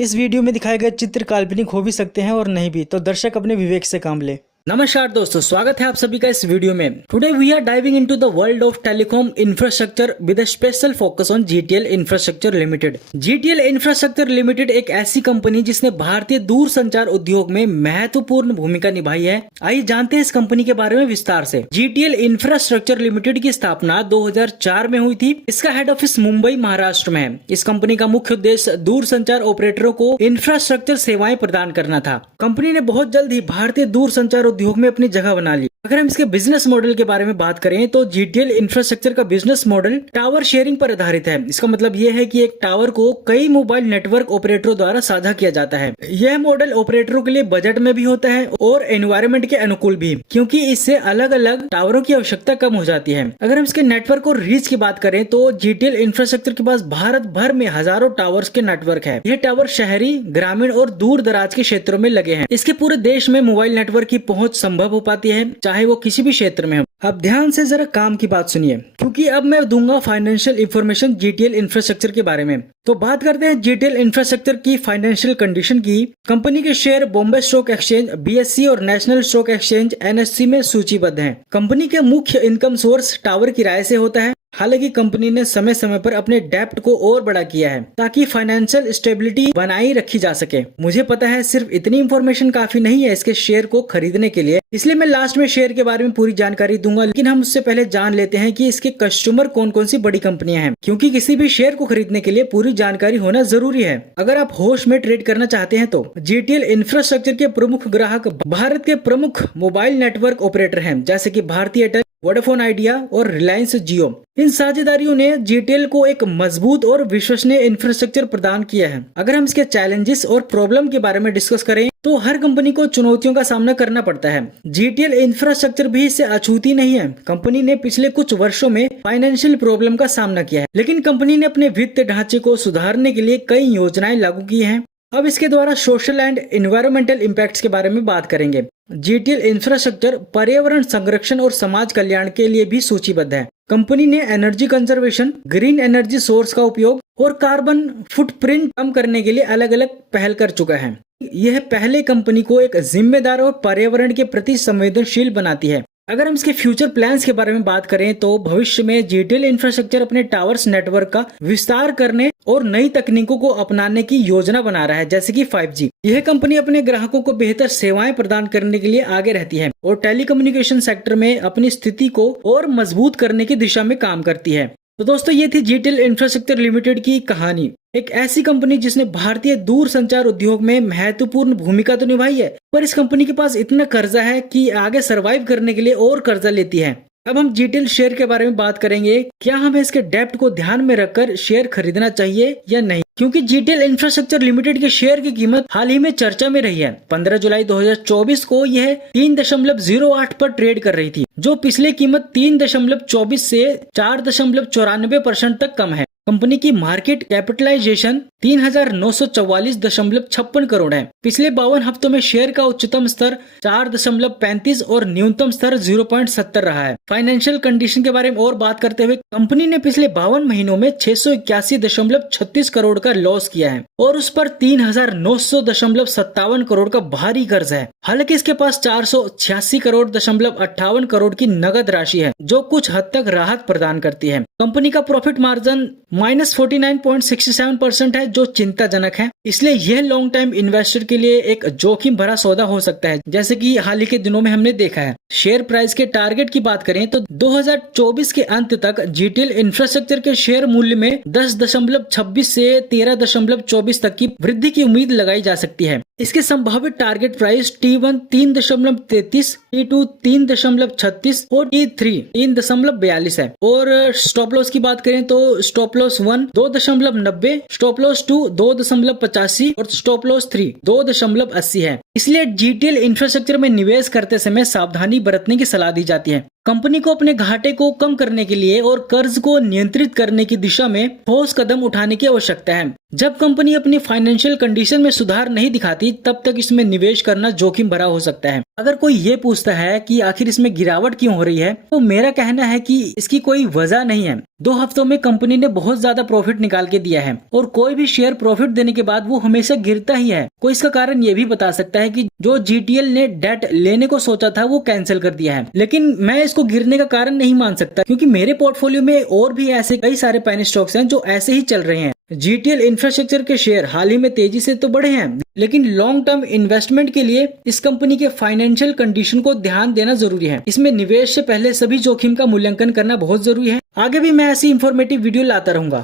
इस वीडियो में दिखाए गए चित्र काल्पनिक हो भी सकते हैं और नहीं भी, तो दर्शक अपने विवेक से काम ले। नमस्कार दोस्तों, स्वागत है आप सभी का इस वीडियो में। Today we are diving into the world of telecom infrastructure with a special focus on GTL infrastructure limited. GTL infrastructure limited एक ऐसी कंपनी जिसने भारतीय दूरसंचार उद्योग में महत्वपूर्ण भूमिका निभाई है। आइए जानते हैं इस कंपनी के बारे में विस्तार से। जीटीएल इंफ्रास्ट्रक्चर लिमिटेड की स्थापना 2004 में हुई थी। इसका हेड ऑफिस मुंबई महाराष्ट्र में है। इस कंपनी का मुख्य उद्देश्य दूरसंचार ऑपरेटरों को इंफ्रास्ट्रक्चर सेवाएं प्रदान करना था। कंपनी ने बहुत जल्द ही भारतीय दूरसंचार उद्योग में अपनी जगह बना ली। अगर हम इसके बिजनेस मॉडल के बारे में बात करें तो जीटीएल इंफ्रास्ट्रक्चर का बिजनेस मॉडल टावर शेयरिंग पर आधारित है। इसका मतलब यह है कि एक टावर को कई मोबाइल नेटवर्क ऑपरेटरों द्वारा साझा किया जाता है। यह मॉडल ऑपरेटरों के लिए बजट में भी होता है और एनवायरमेंट के अनुकूल भी, क्योंकि इससे अलग अलग टावरों की आवश्यकता कम हो जाती है। अगर हम इसके नेटवर्क और रीच की बात करें तो जीटीएल इंफ्रास्ट्रक्चर के पास भारत भर में हजारों टावर्स के नेटवर्क है। यह टावर शहरी, ग्रामीण और दूर दराज के क्षेत्रों में लगे हैं। इसके पूरे देश में मोबाइल नेटवर्क की पहुंच संभव हो पाती है, चाहे वो किसी भी क्षेत्र में हो। अब ध्यान से जरा काम की बात सुनिए, क्योंकि अब मैं दूंगा फाइनेंशियल इंफॉर्मेशन जीटीएल इंफ्रास्ट्रक्चर के बारे में। तो बात करते हैं जीटीएल इंफ्रास्ट्रक्चर की फाइनेंशियल कंडीशन की। कंपनी के share Bombay stock exchange BSc और नेशनल स्टॉक एक्सचेंज एनएससी में सूचीबद्ध हैं। कंपनी के मुख्य इनकम सोर्स टावर किराए से होता है। हालांकि कंपनी ने समय समय पर अपने डेप्ट को और बड़ा किया है ताकि फाइनेंशियल स्टेबिलिटी बनाई रखी जा सके। मुझे पता है सिर्फ इतनी इंफॉर्मेशन काफी नहीं है इसके शेयर को खरीदने के लिए, इसलिए मैं लास्ट में शेयर के बारे में पूरी जानकारी दूंगा। लेकिन हम उससे पहले जान लेते हैं कि इसके कस्टमर कौन कौन सी बड़ी कंपनियां हैं, क्योंकि किसी भी शेयर को खरीदने के लिए पूरी जानकारी होना जरूरी है। अगर आप होश में ट्रेड करना चाहते हैं तो जीटीएल इंफ्रास्ट्रक्चर के प्रमुख ग्राहक भारत के प्रमुख मोबाइल नेटवर्क ऑपरेटर हैं, जैसे कि भारती एयरटेल, वोडाफोन आइडिया और रिलायंस जियो। इन साझेदारियों ने जीटीएल को एक मजबूत और विश्वसनीय इंफ्रास्ट्रक्चर प्रदान किया है। अगर हम इसके चैलेंजेस और प्रॉब्लम के बारे में डिस्कस करें तो हर कंपनी को चुनौतियों का सामना करना पड़ता है। जीटीएल इंफ्रास्ट्रक्चर भी इससे अछूती नहीं है। कंपनी ने पिछले कुछ वर्षों में फाइनेंशियल प्रॉब्लम का सामना किया है, लेकिन कंपनी ने अपने वित्तीय ढांचे को सुधारने के लिए कई योजनाएं लागू की हैं। अब इसके द्वारा सोशल एंड एनवायरमेंटल इम्पैक्ट्स के बारे में बात करेंगे। जीटीएल इंफ्रास्ट्रक्चर पर्यावरण संरक्षण और समाज कल्याण के लिए भी सूचीबद्ध है। कंपनी ने energy conservation, green energy source का उपयोग और कार्बन फुटप्रिंट कम करने के लिए अलग अलग पहल कर चुका है। यह पहले कंपनी को एक जिम्मेदार और पर्यावरण के प्रति संवेदनशील बनाती है। अगर हम इसके फ्यूचर प्लान्स के बारे में बात करें तो भविष्य में जीटीएल इंफ्रास्ट्रक्चर अपने टावर्स नेटवर्क का विस्तार करने और नई तकनीकों को अपनाने की योजना बना रहा है, जैसे कि 5G। यह कंपनी अपने ग्राहकों को बेहतर सेवाएं प्रदान करने के लिए आगे रहती है और टेलीकम्युनिकेशन सेक्टर में अपनी स्थिति को और मजबूत करने की दिशा में काम करती है। तो दोस्तों, ये थी जीटीएल इंफ्रास्ट्रक्चर लिमिटेड की कहानी। एक ऐसी कंपनी जिसने भारतीय दूरसंचार उद्योग में महत्वपूर्ण भूमिका तो निभाई है, पर इस कंपनी के पास इतना कर्जा है कि आगे सरवाइव करने के लिए और कर्जा लेती है। अब हम जीटीएल शेयर के बारे में बात करेंगे। क्या हमें इसके डेप्ट को ध्यान में रखकर शेयर खरीदना चाहिए या नहीं, क्योंकि जीटीएल इंफ्रास्ट्रक्चर लिमिटेड के शेयर की कीमत हाल ही में चर्चा में रही है। 15 जुलाई 2024 को यह 3.08 पर ट्रेड कर रही थी, जो पिछले कीमत 3.24 से 4.94% तक कम है। कंपनी की मार्केट कैपिटलाइजेशन 3944.56 करोड़ है। पिछले 52 हफ्तों में शेयर का उच्चतम स्तर 4.35 और न्यूनतम स्तर 0.70 रहा है। फाइनेंशियल कंडीशन के बारे में और बात करते हुए कंपनी ने पिछले 52 महीनों में 681.36 करोड़ का लॉस किया है और उस पर 3900.57 करोड़ का भारी कर्ज है। हालांकि इसके पास 486.58 करोड़ की नगद राशि है, जो कुछ हद तक राहत प्रदान करती है। कंपनी का प्रॉफिट मार्जिन -49.67% है, जो चिंताजनक है। इसलिए यह लॉन्ग टाइम इन्वेस्टर के लिए एक जोखिम भरा सौदा हो सकता है, जैसे कि हाल ही के दिनों में हमने देखा है। शेयर प्राइस के टारगेट की बात करें तो 2024 के अंत तक जीटीएल इंफ्रास्ट्रक्चर के शेयर मूल्य में 10.26 से 13.24 तक की वृद्धि की उम्मीद लगाई जा सकती है। इसके संभावित टारगेट प्राइस T1 3.33, T2 3.36 और T3 3.42 है। और स्टॉप लॉस की बात करें तो स्टॉप लॉस 1 2.90, स्टॉप लॉस 2 2.85 और स्टॉप लॉस 3 2.80 है। इसलिए जीटीएल इंफ्रास्ट्रक्चर में निवेश करते समय सावधानी बरतने की सलाह दी जाती है। कंपनी को अपने घाटे को कम करने के लिए और कर्ज को नियंत्रित करने की दिशा में ठोस कदम उठाने की आवश्यकता है। जब कंपनी अपनी फाइनेंशियल कंडीशन में सुधार नहीं दिखाती तब तक इसमें निवेश करना जोखिम भरा हो सकता है। अगर कोई ये पूछता है कि आखिर इसमें गिरावट क्यों हो रही है, तो मेरा कहना है कि इसकी कोई वजह नहीं है। 2 हफ्तों में कंपनी ने बहुत ज्यादा प्रॉफिट निकाल के दिया है और कोई भी शेयर प्रॉफिट देने के बाद वो हमेशा गिरता ही है। कोई इसका कारण ये भी बता सकता है कि जो जीटीएल ने डेट लेने को सोचा था वो कैंसिल कर दिया है, लेकिन मैं इसको गिरने का कारण नहीं मान सकता क्योंकि मेरे पोर्टफोलियो में और भी ऐसे कई सारे पेनी स्टॉक्स हैं जो ऐसे ही चल रहे हैं। जीटीएल इंफ्रास्ट्रक्चर के शेयर हाल ही में तेजी से तो बढ़े हैं, लेकिन लॉन्ग टर्म इन्वेस्टमेंट के लिए इस कंपनी के फाइनेंशियल कंडीशन को ध्यान देना जरूरी है। इसमें निवेश से पहले सभी जोखिम का मूल्यांकन करना बहुत जरूरी है। आगे भी मैं ऐसी इंफॉर्मेटिव वीडियो लाता रहूंगा।